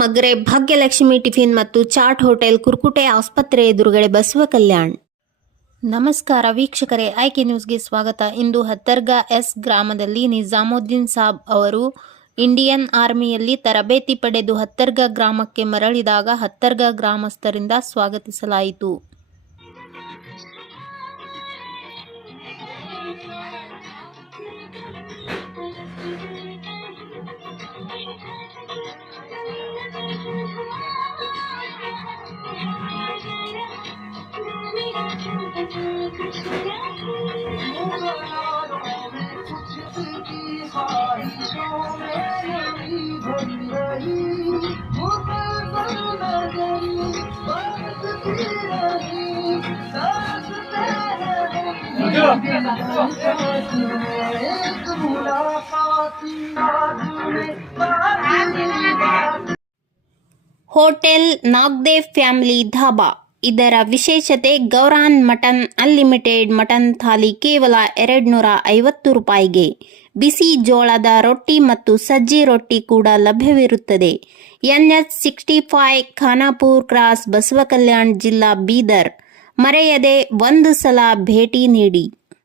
ಮಗ್ರೆ Bhagyalakshmi tiffin ಮತ್ತು chat hotel, ಕುರ್ಕುಟೆ ಆಸ್ಪತ್ರೆ ಎದುರುಗಡೆ, ಬಸವ ಕಲ್ಯಾಣ್. ನಮಸ್ಕಾರ ವೀಕ್ಷಕರೇ, ಆಯ್ಕೆ ನ್ಯೂಸ್ಗೆ ಸ್ವಾಗತ. ಇಂದು ಹತ್ತರ್ಗಾ ಎಸ್ ಗ್ರಾಮದಲ್ಲಿ ನಿಜಾಮುದ್ದೀನ್ ಸಾಬ್ ಅವರು ಇಂಡಿಯನ್ ಆರ್ಮಿಯಲ್ಲಿ ತರಬೇತಿ ಪಡೆದು ಹತ್ತರ್ಗಾ ಗ್ರಾಮಕ್ಕೆ ಮರಳಿದಾಗ ಹತ್ತರ್ಗಾ ಗ್ರಾಮಸ್ಥರಿಂದ ಸ್ವಾಗತಿಸಲಾಯಿತು. Hotel Nagdev family dhaba. ಇದರ ವಿಶೇಷತೆ ಗೌರಾನ್ ಮಟನ್ ಅನ್ಲಿಮಿಟೆಡ್ ಮಟನ್ ಥಾಲಿ ಕೇವಲ 250 ರೂಪಾಯಿಗೆ. ಬಿಸಿ ಜೋಳದ ರೊಟ್ಟಿ ಮತ್ತು ಸಜ್ಜಿ ರೊಟ್ಟಿ ಕೂಡ ಲಭ್ಯವಿರುತ್ತದೆ. NH65 ಖಾನಾಪುರ್ ಕ್ರಾಸ್, ಬಸವ ಕಲ್ಯಾಣ್ ಜಿಲ್ಲಾ, ಬೀದರ್. ಮರೆಯದೆ ಒಂದು ಸಲ ಭೇಟಿ ನೀಡಿ.